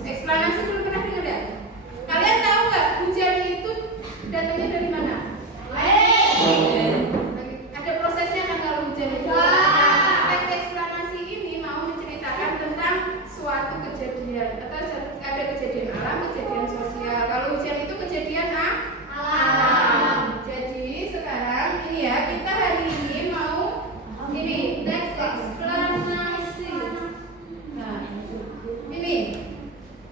Eksplanasi belum pernah dengar ya? Kalian tahu nggak hujan itu datangnya dari mana? Ada prosesnya kan kalau hujan itu. Teks eksplanasi ini mau menceritakan tentang suatu kejadian atau ada kejadian alam, kejadian sosial. Kalau hujan itu kejadian alam. Jadi sekarang ini ya, kita hari ini mau ini teks eksplanasi. Nah, ini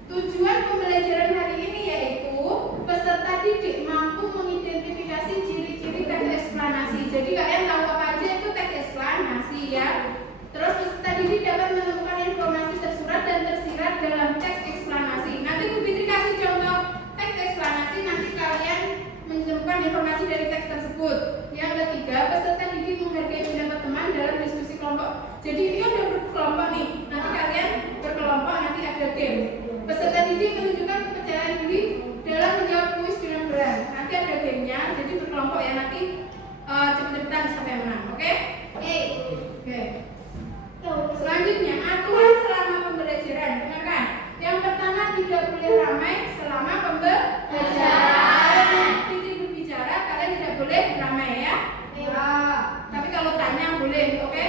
tujuan pembelajaran hari ini yaitu peserta didik mampu mengidentifikasi ciri-ciri teks eksplanasi. Jadi kalian tahu apa aja itu teks eksplanasi ya. Terus peserta didik dapat menemukan informasi tersurat dan tersirat dalam teks eksplanasi. Nanti Bu Fitri kasih contoh teks eksplanasi, nanti kalian menemukan informasi dari teks tersebut. Yang ketiga, peserta didik menghargai pendapat teman dalam diskusi kelompok. Jadi ini kan udah berkelompok nih. Nanti kalian berkelompok, nanti ada game. Peserta didik menunjukkan kepercayaan diri dalam menjawab kuis dengan berat. Nanti ada gamenya, jadi berkelompok ya, nanti cepet-cepetan sampai menang, oke? Oke. Selanjutnya, aturan selama pembelajaran, dengarkan. Yang pertama, tidak boleh ramai selama pembelajaran. Tidak berbicara, kalian tidak boleh ramai ya. Tapi kalau tanya boleh, oke?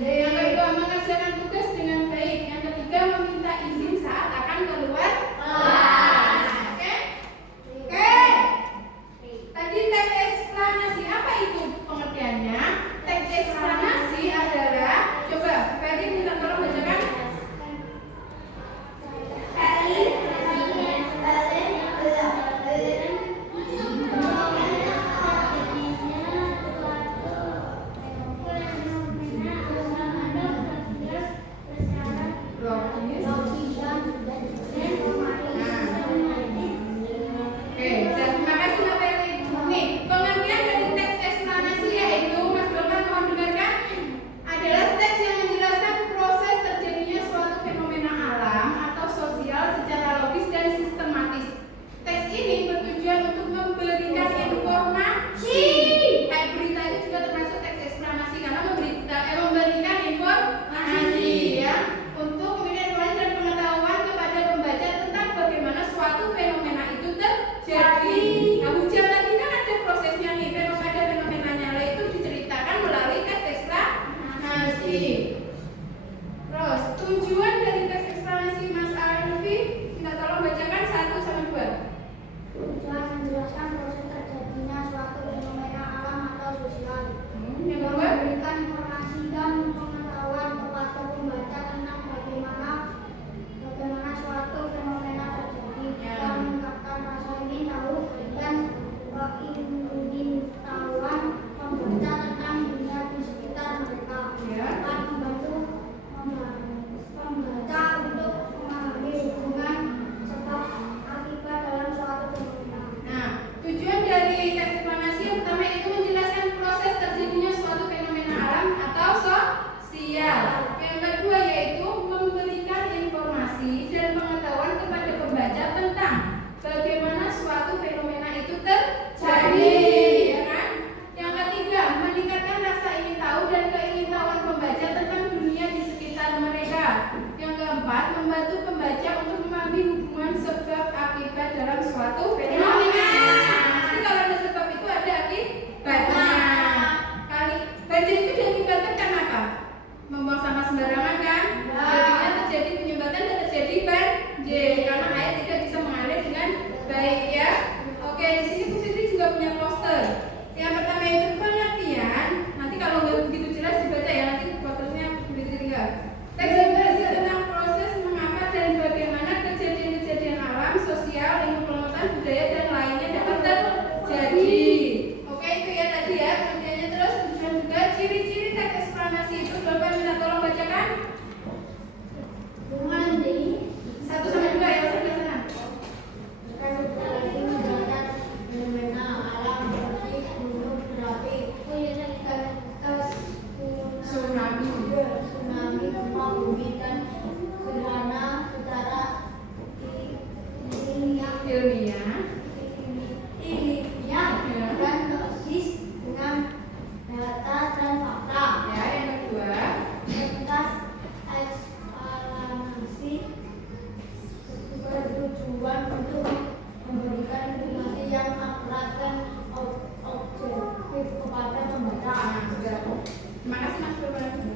Yang kedua, mengerjakan tugas dengan baik. Yang ketiga, meminta izin saat akan keluar kelas. Oke? Tadi teks eksplanasi apa itu pengertiannya? Teks eksplanasi adalah, coba Ferdi minta tolong bacakan.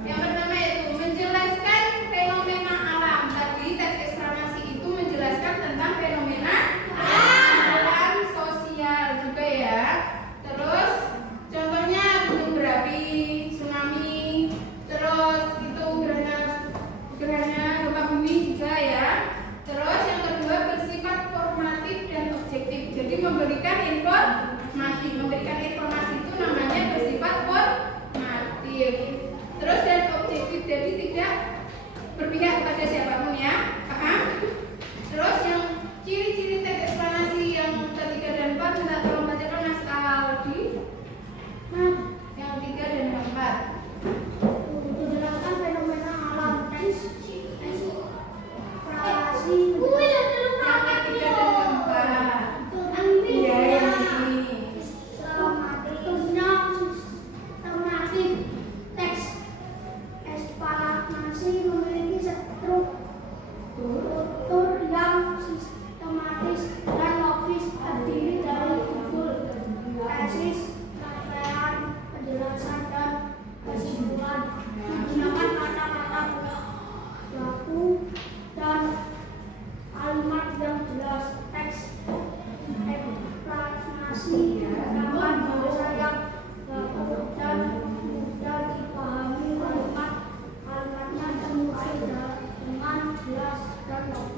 Yang pertama yaitu menjelaskan fenomena alam. Tadi teks eksklamasi itu menjelaskan tentang fenomena alam sosial juga ya. Terus contohnya gunung berapi, tsunami, terus itu gerhana gempa bumi juga ya. Terus yang kedua bersifat formatif dan objektif. Jadi memberikan informasi itu namanya bersifat formatif. Terus dan objektif, jadi tidak berpihak kepada siapapun ya. Paham? Terus yang ciri-ciri teks eksplanasi yang ketiga dan keempat minta tolong bacakan Mas Aldi. Yang ketiga dan keempat. Menjelaskan fenomena alam teks eksplorasi. Yang ketiga dan keempat. Iya yang ini. Sistematif teks eksplanasi memiliki struktur yang sistematis dan logis, terdiri dari judul, tesis, rangkaian, penjelasan, dan kesimpulan. Menggunakan kata-kata baku dan kalimat yang jelas. Teks eksplanasi menggunakan bahasa yang baku dan mudah dipahami. Kalimatnya dimulai dengan jelas dan logis.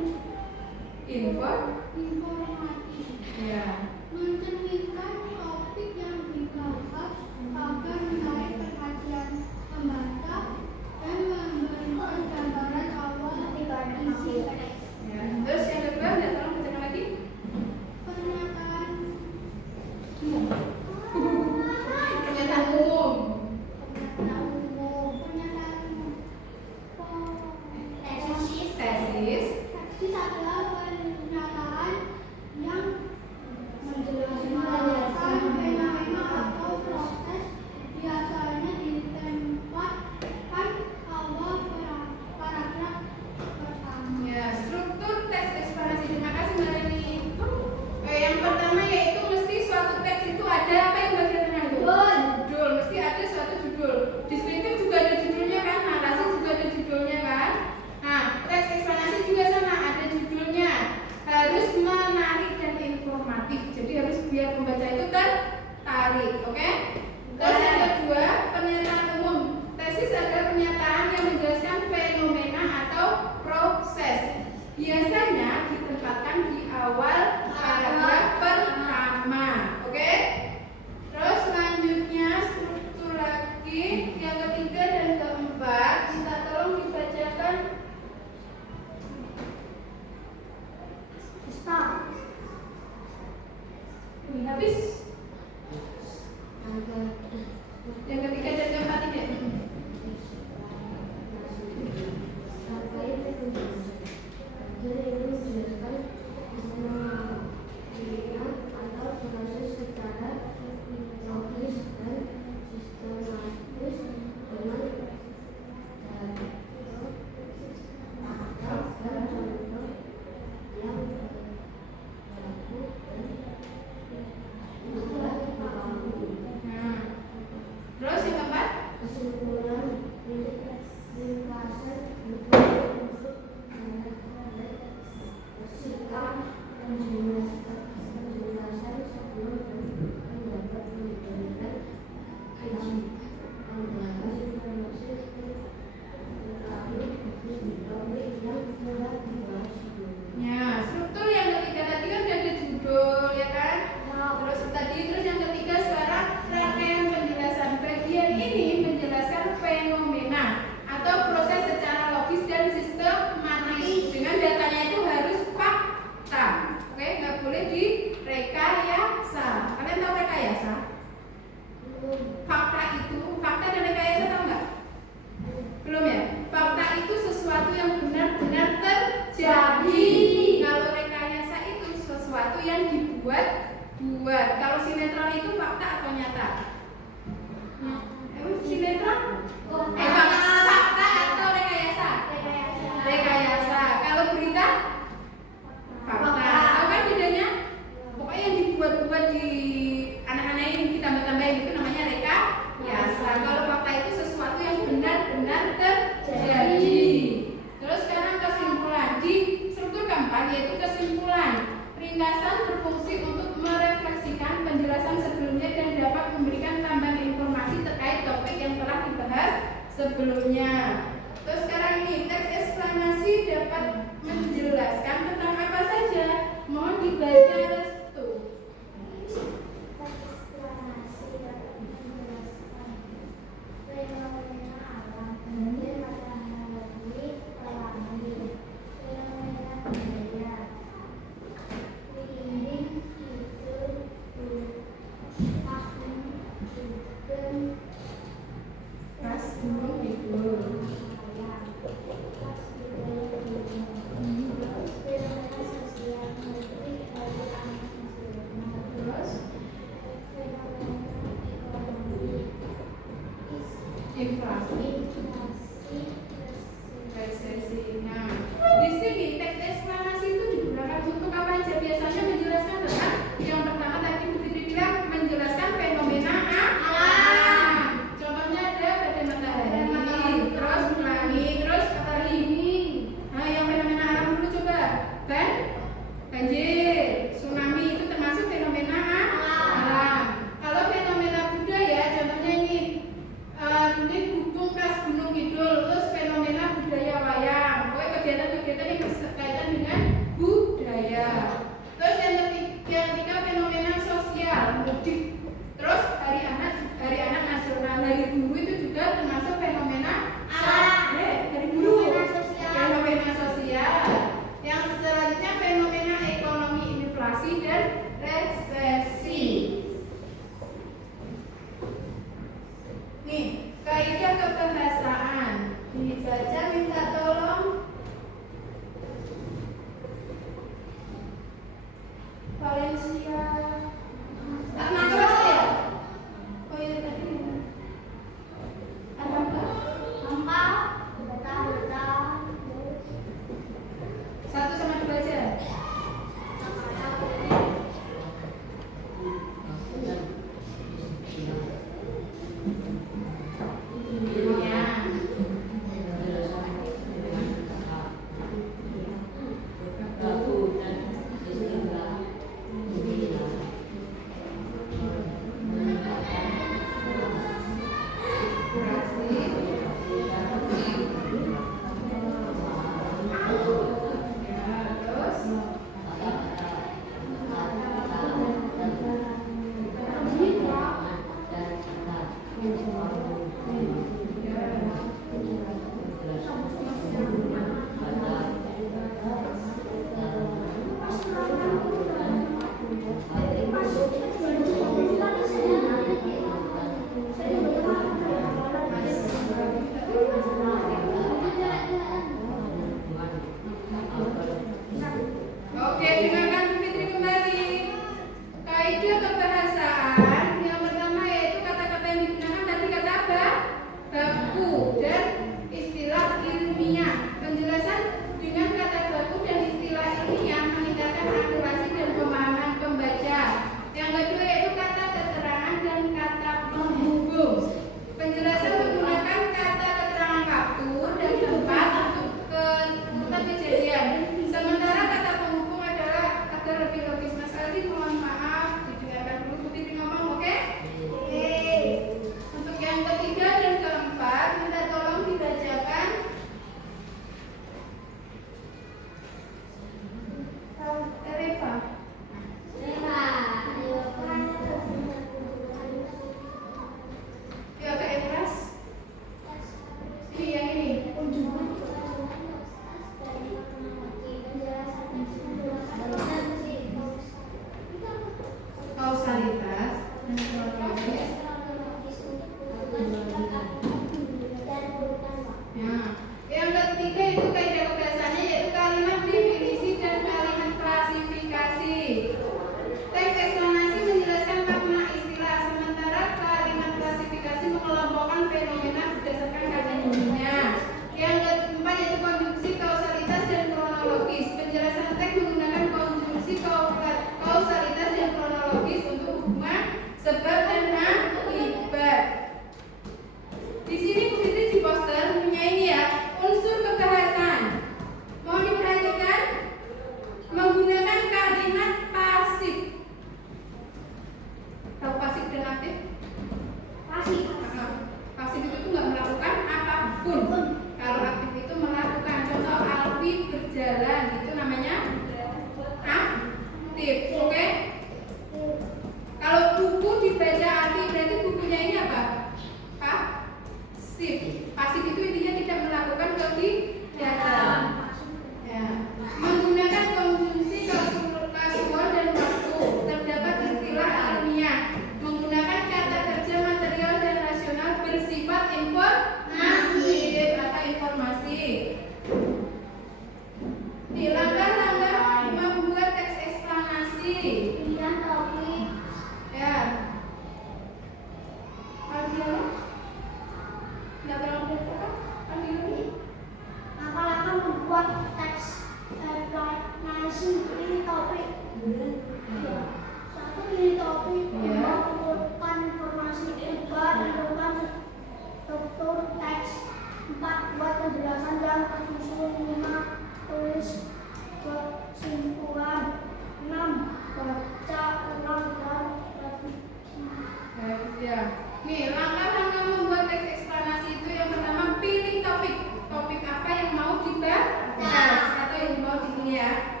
batas atau yang mau ini ya.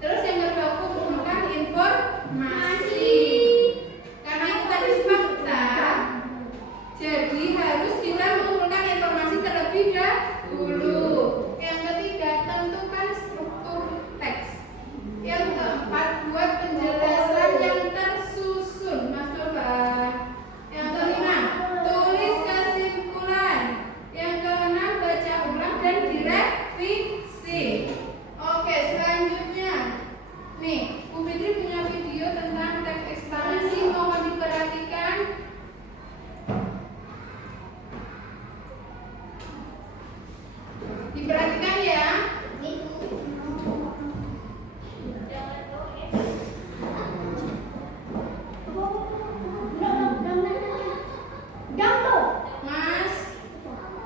Terus yang kedua aku menggunakan informasi. Karena itu tadi fakta, jadi harus kita mengumpulkan informasi terlebih dahulu. Yang ketiga, tentukan struktur teks. Yang keempat, buat penjelasan yang tersusun. Mas coba. Yang kelima, tulis kesimpulan. Yang keenam, baca ulang dan direvisi. Oke, selanjutnya nih, Bu Fitri punya video tentang teks eksplanasi, mohon diperhatikan. Diperhatikan ya. Mas,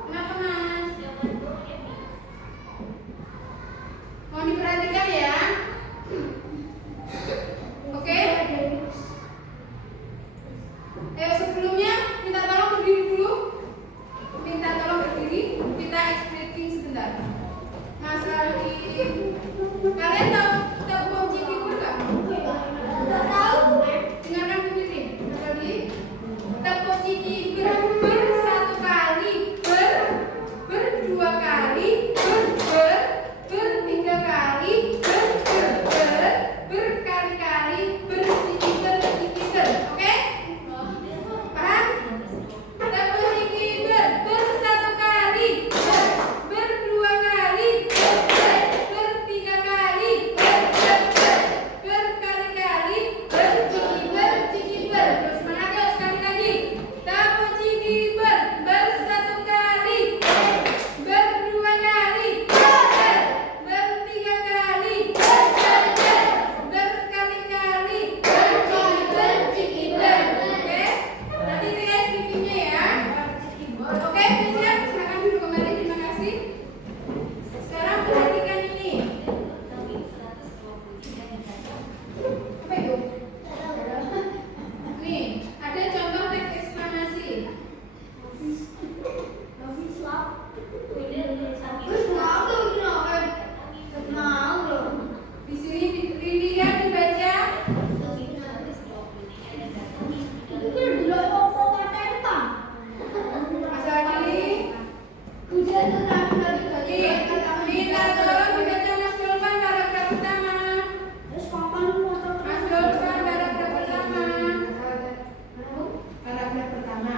kenapa Mas? Mohon diperhatikan ya. Oke? Sebelumnya minta tolong berdiri dulu. Minta tolong berdiri. Kita explain sebentar. Mas Ali, kalian tahu kunci keyboard nggak? Dengarkan Bu Fitri. Mas Ali, kunci keyboard bersatu kali, berdua kali, bertiga kali, berkali-kali, bercikiber. Oke? Paham? Kunci keyboard bersatu kali, berdua kali, bertiga kali, berkali-kali, bercikiber. Terus semangat yuk sekali lagi. Kunci keyboard bersatu kali, berdua kali, bertiga kali, berkali-kali, bercikiber. Oke? Nanti kita speakingnya ya. Oke, siap. Silakan dulu kembali. Terima kasih. Sekarang perhatikan ini. Apa itu? Nih, ada contoh teks eksplanasi. Di sini dilihat dibaca. Mas Adi, minta tolong dibaca Mas Dolvan paragraf pertama. Mas Dolvan paragraf pertama. Paragraf pertama.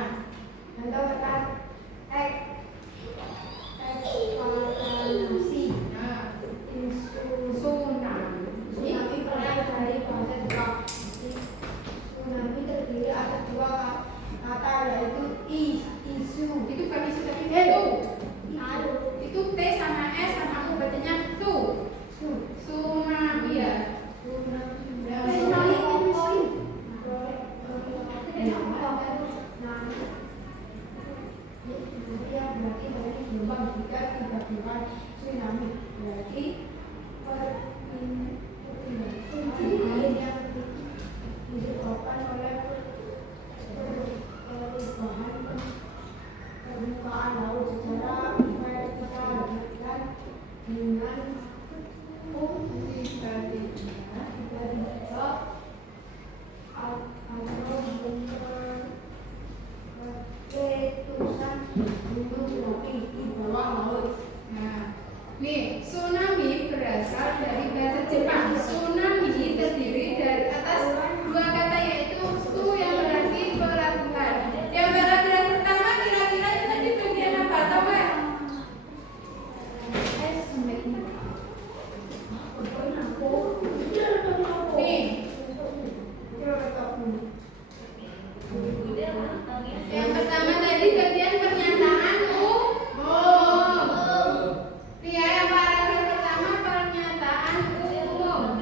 Tsunami terdiri atas dua kata, yaitu isu. Itu bukan isu tapi itu T sama S sama aku bacanya tu. Tsunami ya. Berarti dari gelombang jika tiba-tiba tsunami berarti air yang disebabkan oleh perubahan permukaan laut secara vertikal dan dengan tiba-tiba atau letusan gunung berapi di bawah laut. Nah, nih tsunami berasal dari bahasa Jepang. Tsunami terdiri dari atas dua kata yaitu su yang berarti pelabuhan. Yang paragraf pertama kira-kira itu tadi bagian apa? Tahu nggak? Nih, yang pertama tadi bagian pernyataan umum. Yang paragraf pertama pernyataan umum.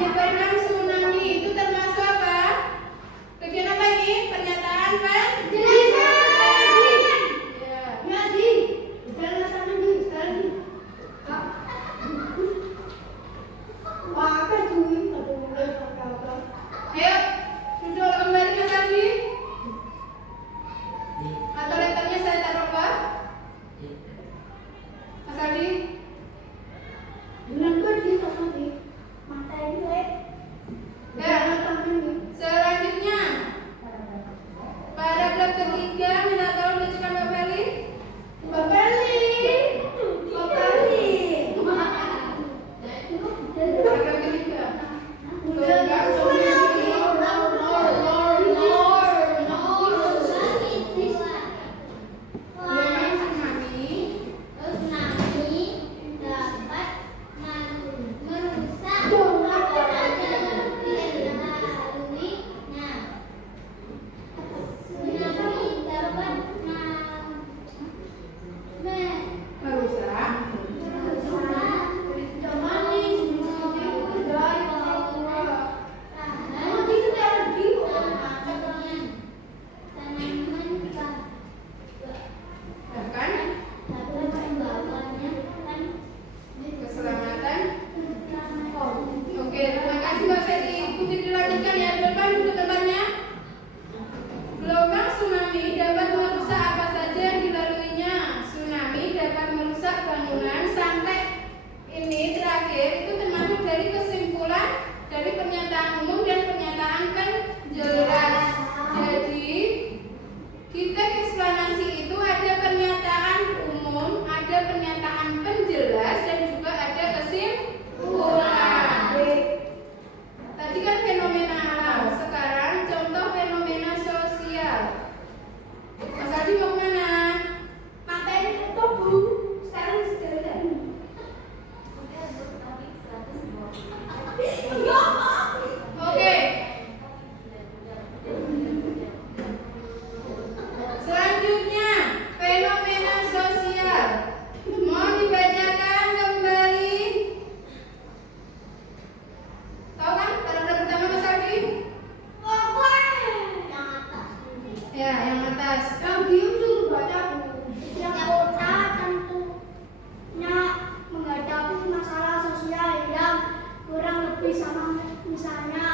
menyebabkan tsunami itu termasuk apa? Bagian apa ini? Pernyataan penjelasan. Ya. Ya, Di. Jalan sana, Di. Sekarang, Di. Wah, apa duit? Aduh, mulai apa-apa. Ayo, duduk kembali Mas Aldi. Atau letternya saya taruh bawah. Mas Aldi. Bulan gue di sana, Di. Mata ini, Lek. Ya. Jalan sana, Di. Selanjutnya, paragraf ketiga, minta tolong bacakan Mbak Feli. Mbak Feli. Mbak Feli. Paragraf ketiga. Udah, Gelombang tsunami merusak bahkan keselamatan. Oke, terima kasih Mbak Feli. Ikuti dilanjutkan ya, depan duduk tempatnya. Gelombang tsunami dapat merusak apa saja yang dilaluinya. Tsunami dapat merusak bangunan sampai ini terakhir itu termasuk dari kesimpulan dari pernyataan umum dan pernyataan penjelas. Jadi kita eksplanasi itu ada pernyataan umum, ada pernyataan penjelas dan juga ada kesimpulan. Tadi kan fenomena alam, sekarang contoh fenomena sosial. Mas Adi mau kemana? mata ini tutup, Bu. Sekarang sudah. Oke. Selanjutnya fenomena sosial. Mohon dibacakan kembali. Tahu kan paragraf pertama Mas Adi? Ya, yang atas. Yang diem suruh baca, Bu. Yang kota tentunya menghadapi masalah sosial yang kurang lebih sama, misalnya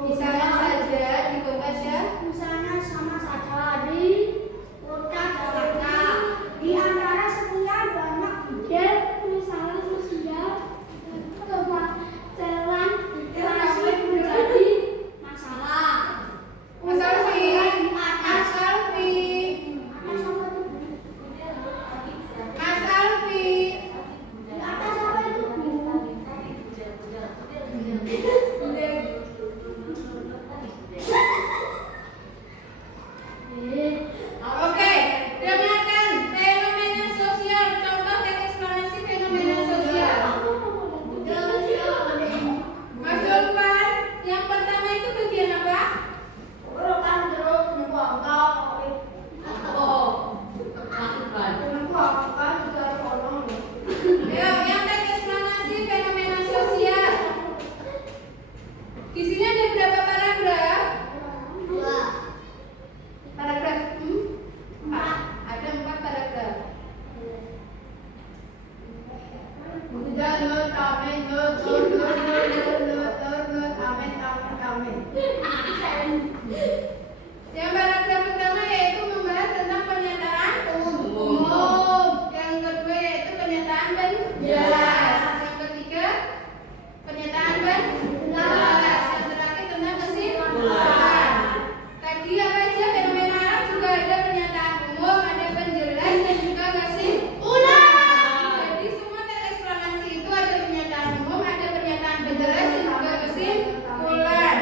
Misalnya saja di kota aja. misalnya sama saja di kota Jakarta. Di antara sekian banyak ide misalnya sosial kemaceran masih menjadi masalah. Mas Alfi. Atas Mas Alfi. atas apa itu? Mas Alfi. Di atas apa itu? Oke, dengarkan fenomena sosial. Contoh teks eksplanasi fenomena sosial. Mas Dolpan, yang pertama itu bagian apa? Ya, yang teks eksplanasi fenomena sosial. Di sini ada berapa paragraf? Paragraf 4. Ada 4 paragraf. Yang paragraf pertama yaitu membahas tentang pernyataan umum. Yang kedua yaitu pernyataan penjelas. Yang ketiga pernyataan penjelas. Yang terakhir tentang kesimpulan. Tadi apa aja fenomena alam juga ada pernyataan umum, ada penjelas dan juga kesimpulan. Jadi semua teks eksplanasi itu ada pernyataan umum, ada pernyataan penjelas dan juga kesimpulan.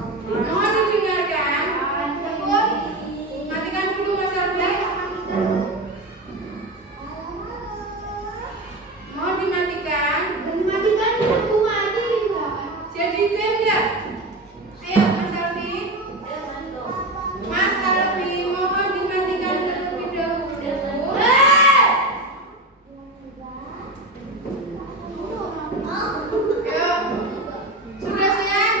Mohon didengarkan. Matikan dulu Mas Alfi. Mohon dimatikan. Dimatikan aku mati enggak? Jadi game nggak? Ayo Mas Alfi. Mas Alfi, mohon dimatikan terlebih dahulu. Ayo. Sudah siap?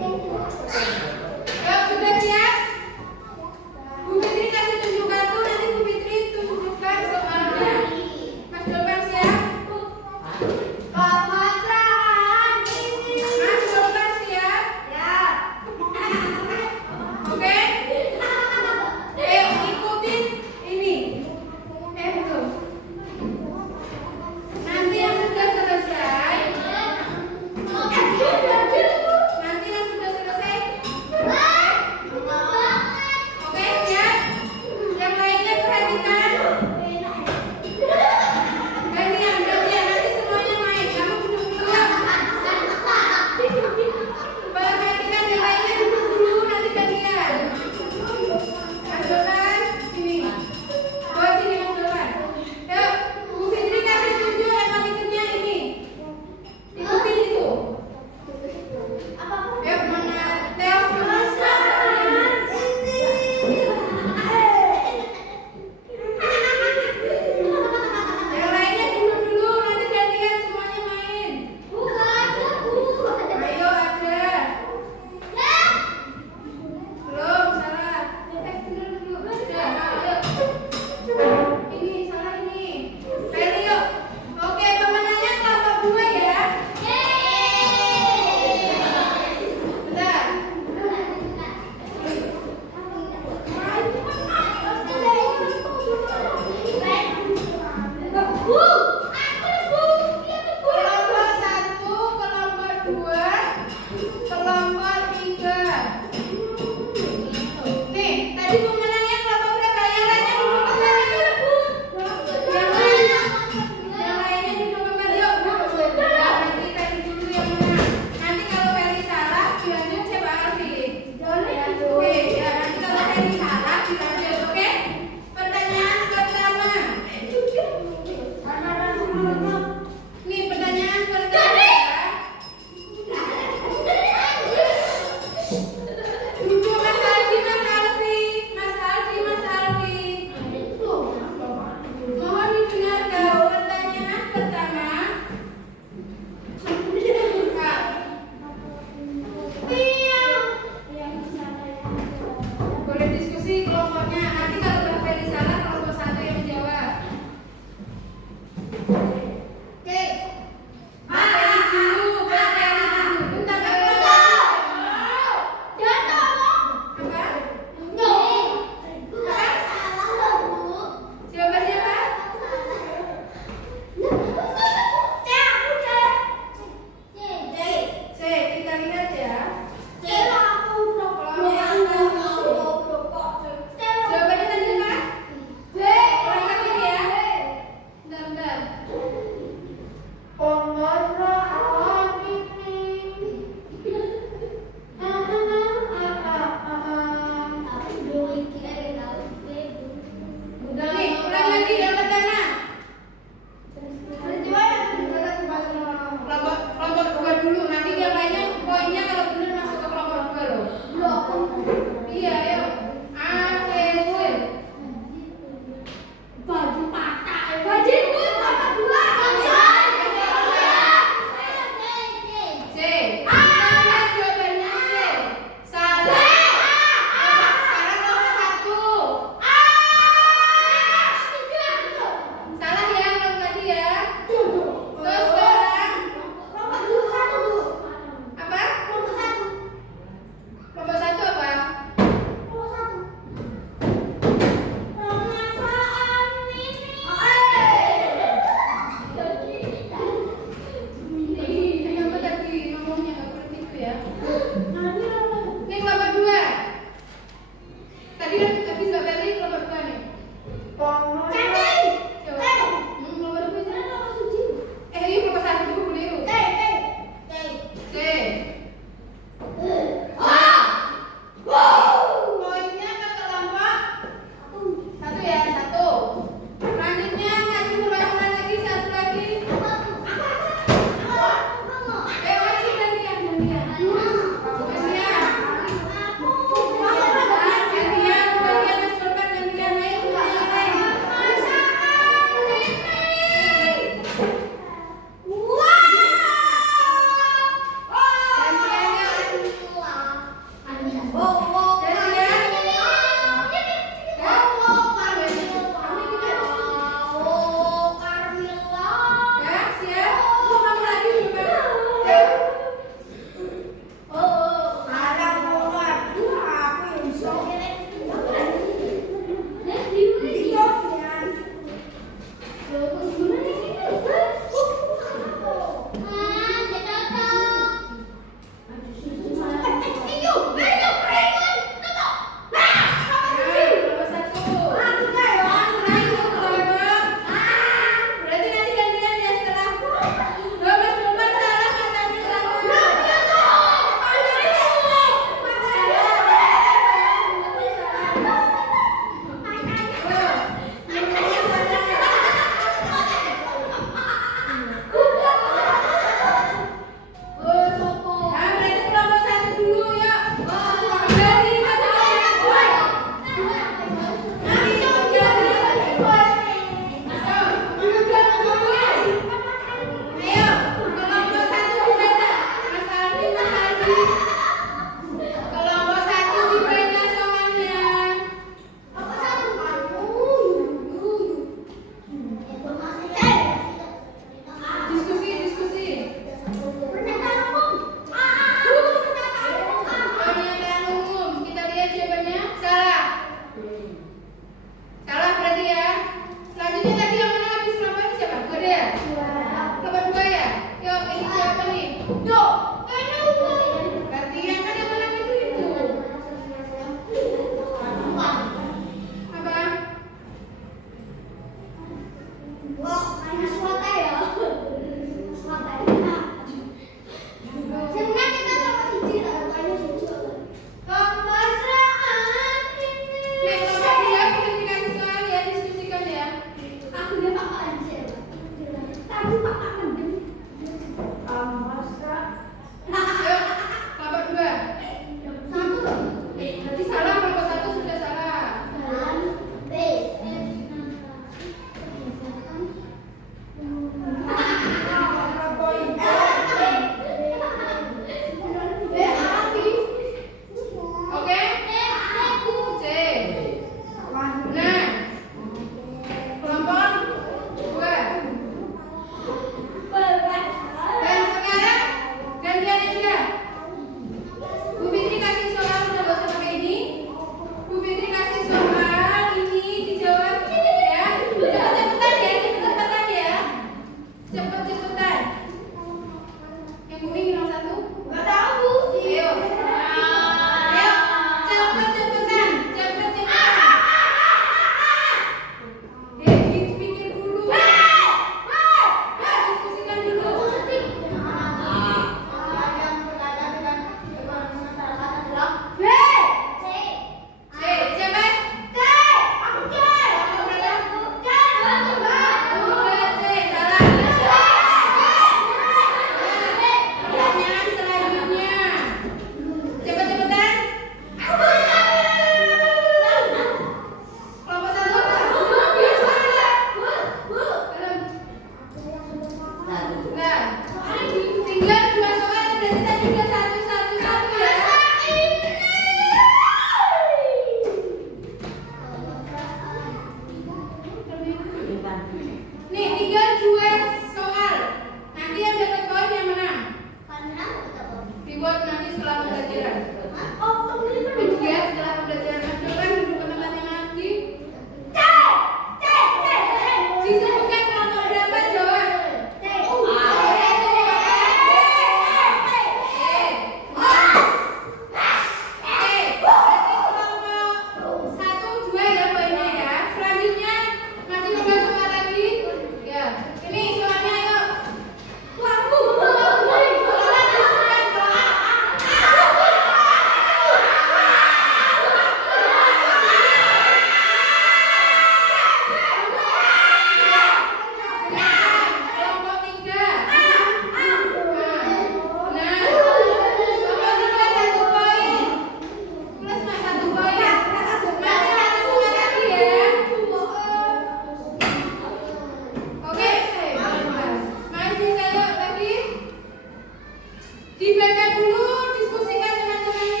Dibaca dulu, diskusikan teman-temannya.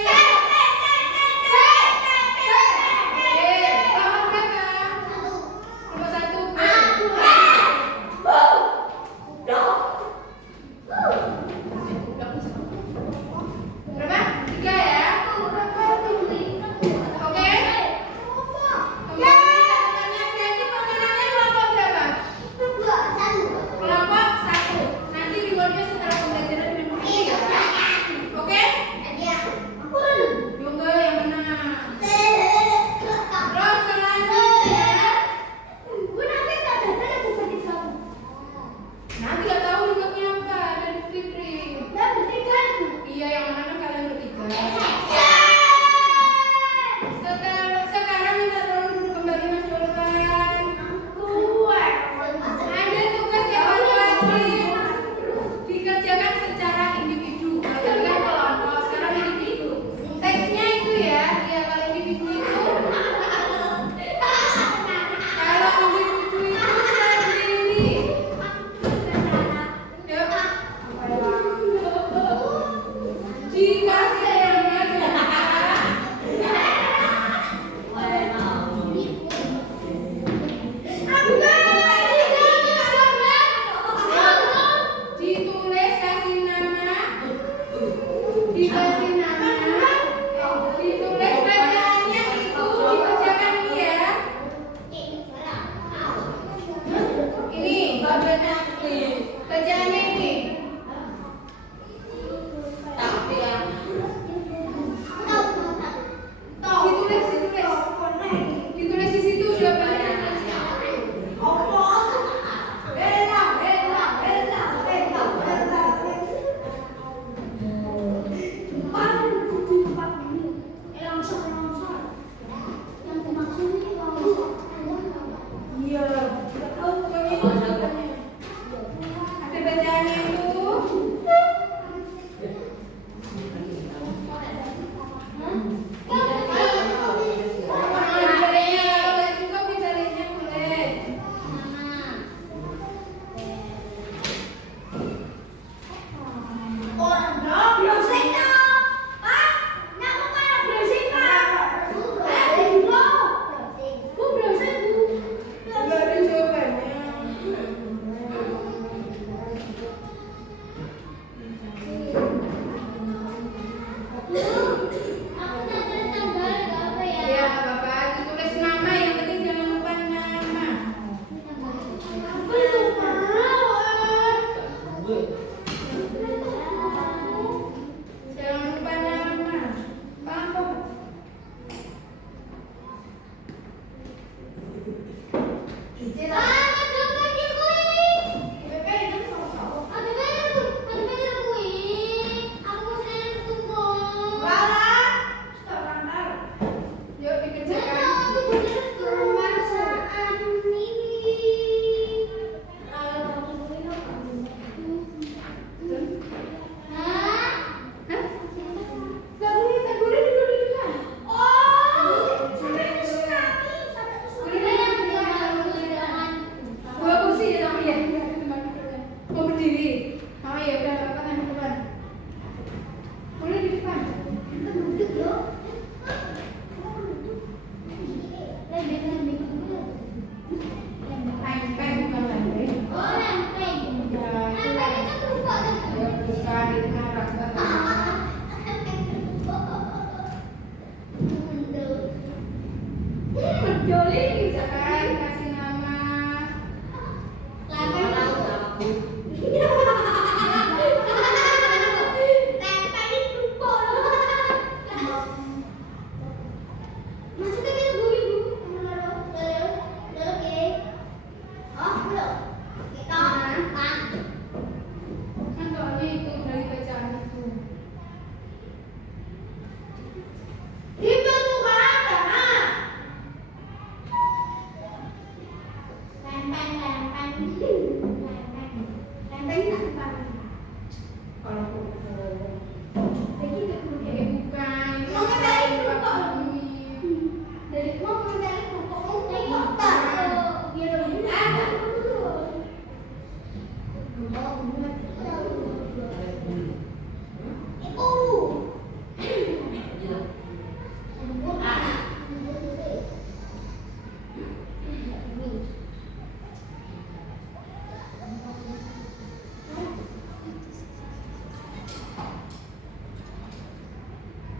Kelompok berapa? Kelompok 1 B. Berapa? 3 ya? Oke? Kemudian berarti pemenangnya kelompok berapa? Kelompok 1. Nanti rewardnya setelah pembelajaran minggu ini ya. Oke? Yoga yang menang. Terus selanjutnya nanti gak tahu rewardnya apa dari Fitri. Iya, yang menang kan kalian bertiga. Sekarang minta tolong duduk kembali Mas Dolvan. Ada tugas evaluasi dikerjakan secara individu. Tadi kan kelompok, sekarang individu. Teksnya itu ya, kalau individu itu sendiri. Yuk. Dikasih ditulis kasih nama, dikasih nama, ditulis bacaannya itu dikerjakan ini ya. Ini bacaannya ini. Ditulis di situ jawabannya.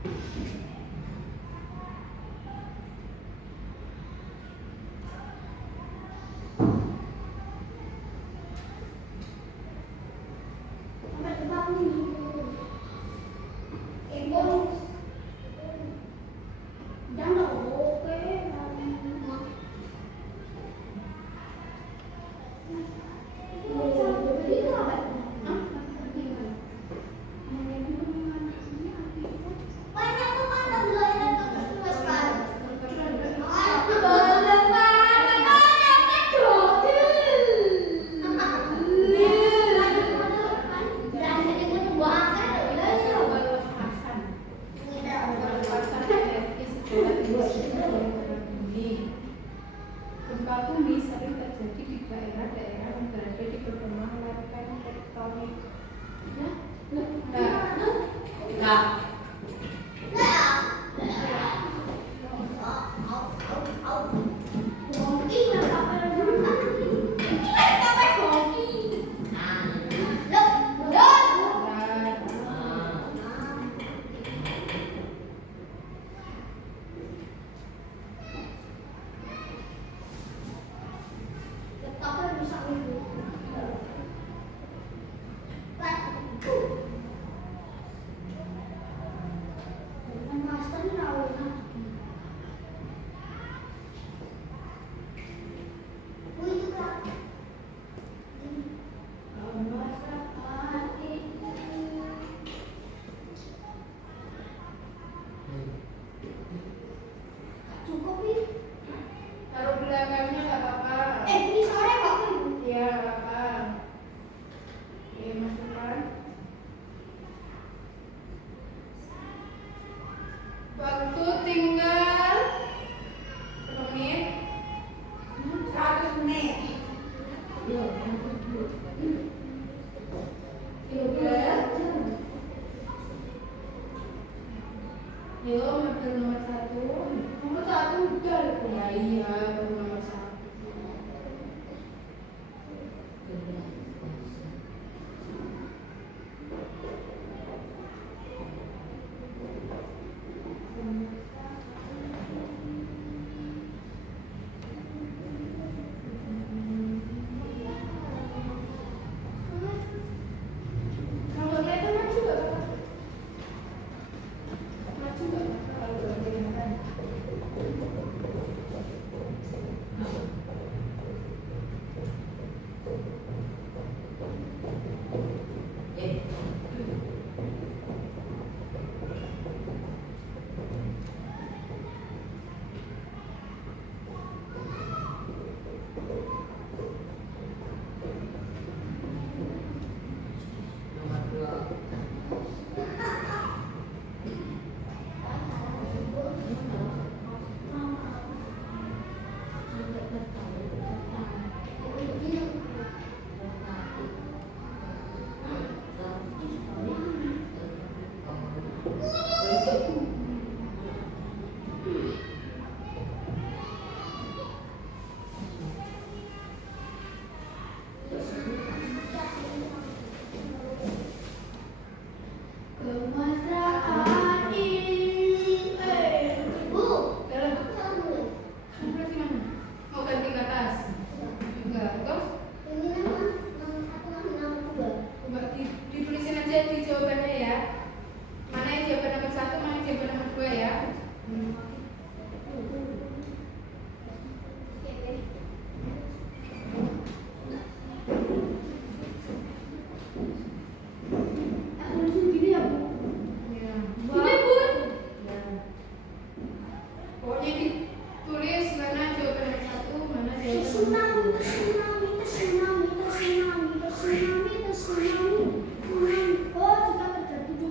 Sampai tebak nih. Ibu. Dan oke. Banyak tuh kan belajar terus kan. Gempa bumi sering terjadi di daerah-daerah yang berada di perkembangan lereng tektonik. Cukup nih. Taruh belakangnya nggak apa-apa. Ini sore kok nih. Iya nggak apa-apa. Oke, masukkan. Waktu tinggal berapa menit? 100 menit. Yuk, mobil nomor 1. Nomor 1 udah. Ya iya, baru nomor 1. Kalau lihat itu maju gak apa-apa. Maju nggak apa-apa kalau bergantian. Kemesraan ini. Bu. Dalam. Sebelah sini mana? Mau ganti ke atas? Enggak. Terus? Ini nama dua. Coba ditulisin aja di jawabannya ya. Mana yang jawaban nomor 1, mana yang jawaban nomor 2 ya. Ya. Ya. Pokoknya ditulis mana jawaban nomor 1, mana jawaban nomor 2. Oh, juga terjadi di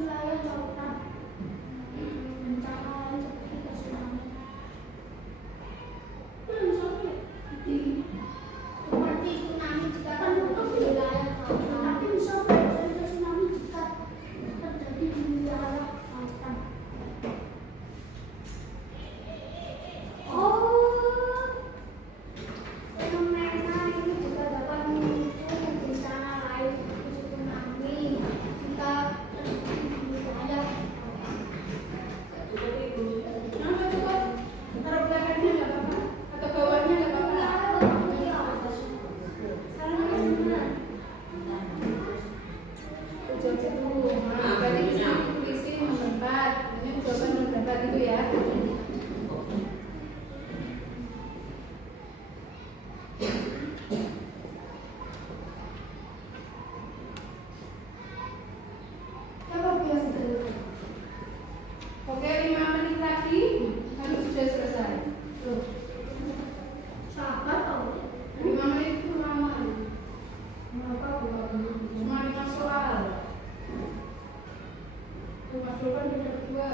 Mas Lopan udah kedua.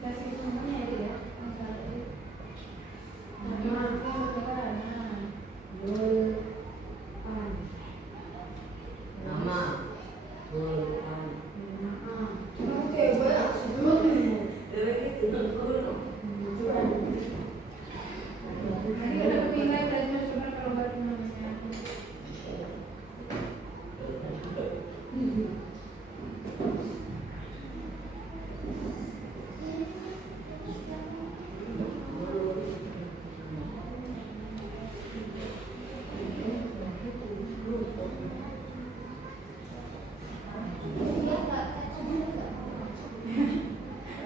Kasih semuanya ya.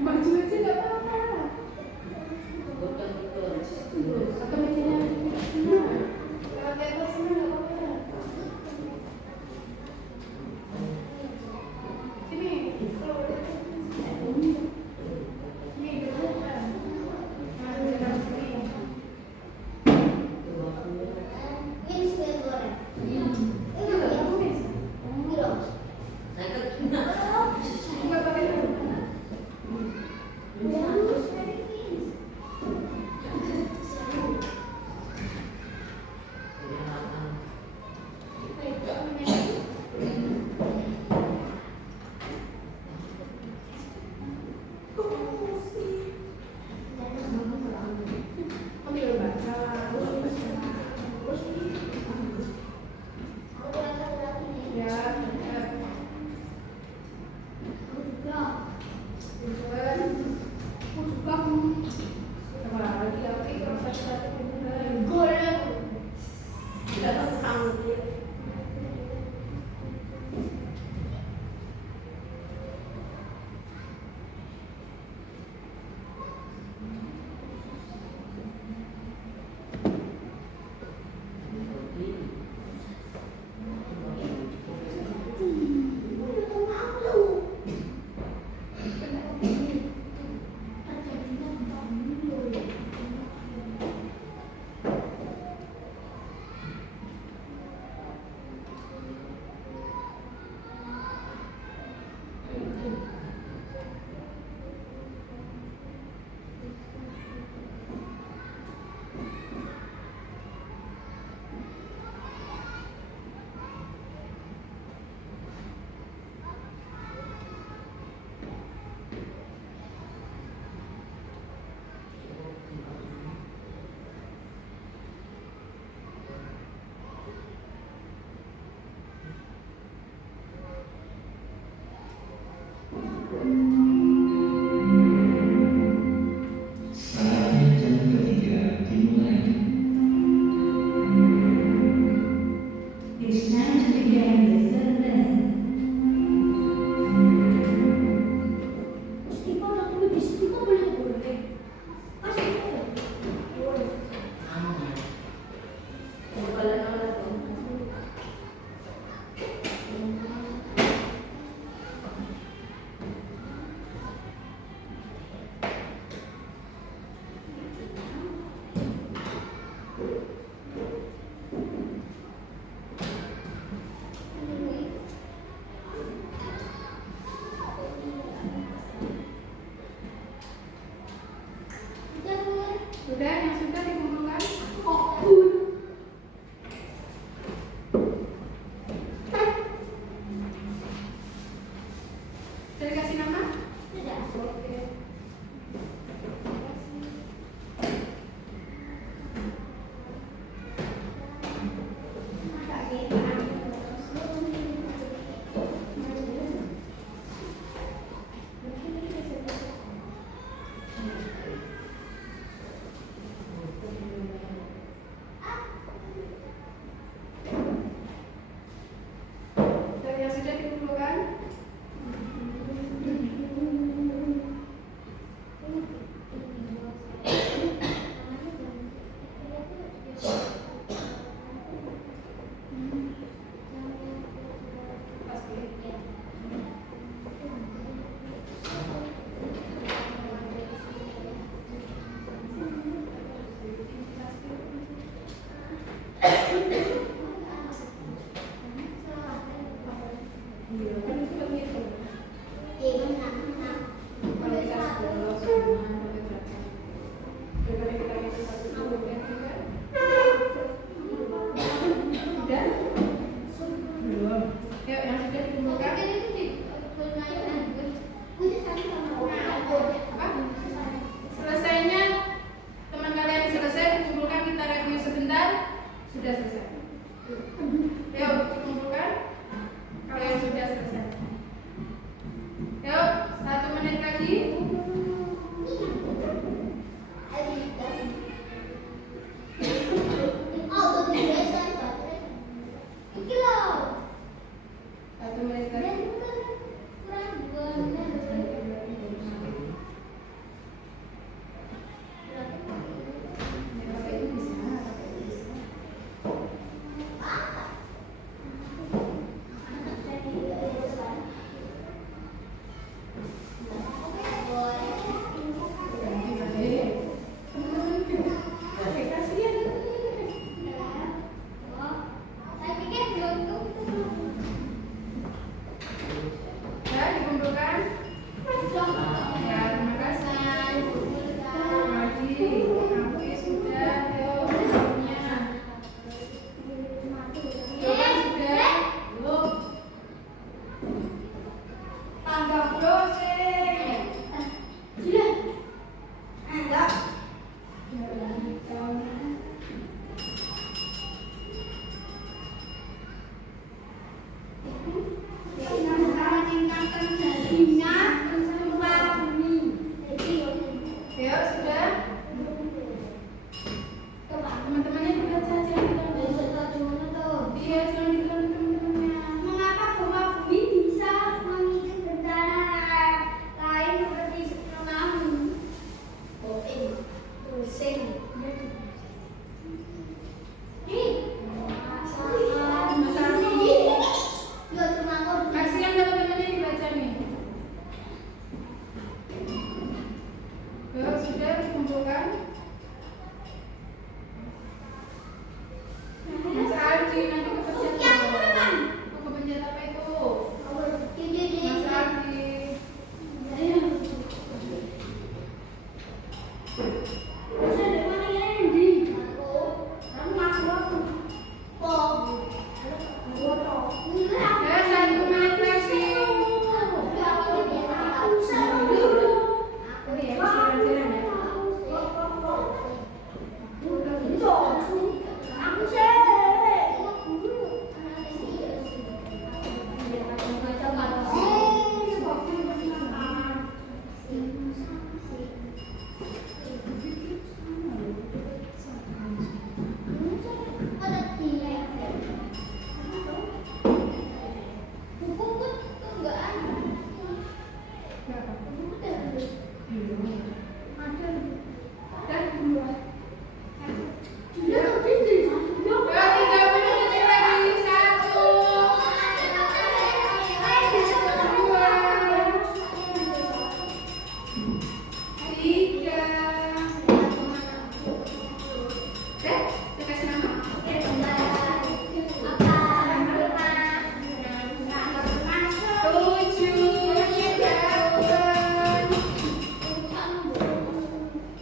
Maju aja nggak apa-apa. Atau mejanya lewat table sana nggak apa-apa. Sini, kalau udah sini depan. Maju jalan sini. Ini sudah goreng. Itu nggak tulis. Nggak pakai tulis. Ambil baca. Ya. Saatnya jam ketiga dimulai. It's time to begin the third lesson. Meskipun aku di situ kok boleh. Pasti boleh. Iya, kan itu begitu. Iya, benar. Kalau kita sudah lolos semua, daripada kita bisa satu kemudian juga. Udah? Belum. Yuk, yang sudah dikumpulkan. Apa? Selesainya teman kalian selesai dikumpulkan, kita review sebentar. Sudah selesai. Yuk, dikumpulkan. Kalian sudah selesai. Yuk, 1 menit lagi. Satu menit lagi. Ya, pakai itu bisa, pakai itu bisa. Ganti balik. Oke, kasihan. Ya, dikumpulkan. Ya, terima kasih. Madi, Nafi sudah. Yuk, semuanya. Coba sudah. Belum. Tanggap closing. Enggak. Ya, tahun. Yuk, sudah. Teman-temannya juga saja. Iya, jangan dibilang teman-temannya. Mengapa gempa bumi bisa memicu bencana lain seperti tsunami? Pusing. Kasihan teman-temannya dibaca nih. Yuk, sudah dikumpulkan. Mas Aldi, nanti kepencet. Mau kepencet apa itu? Mas Aldi. Ya, 1 menit lagi. Ini ya, pelajaran ya.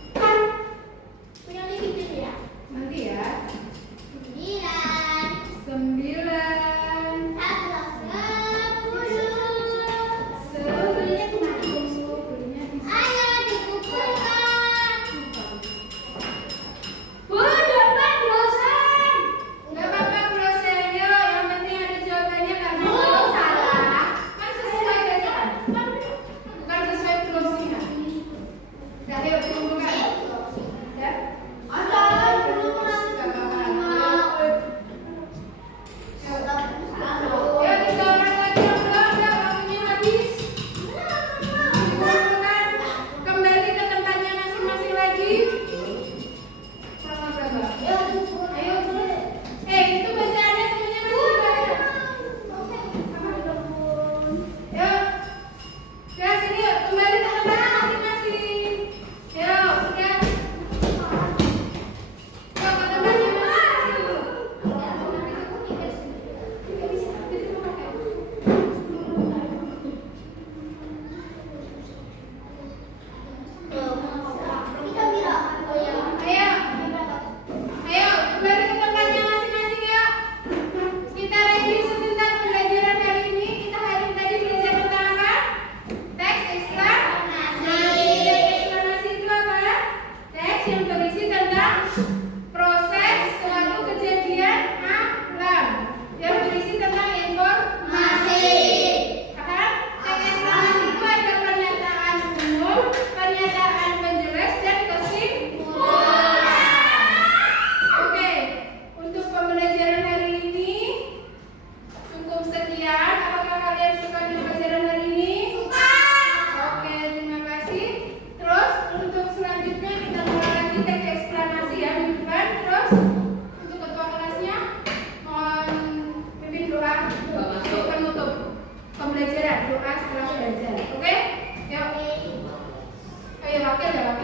berdoa setelah belajar. Oke? Yuk. Oh iya, wakil ya, wakil.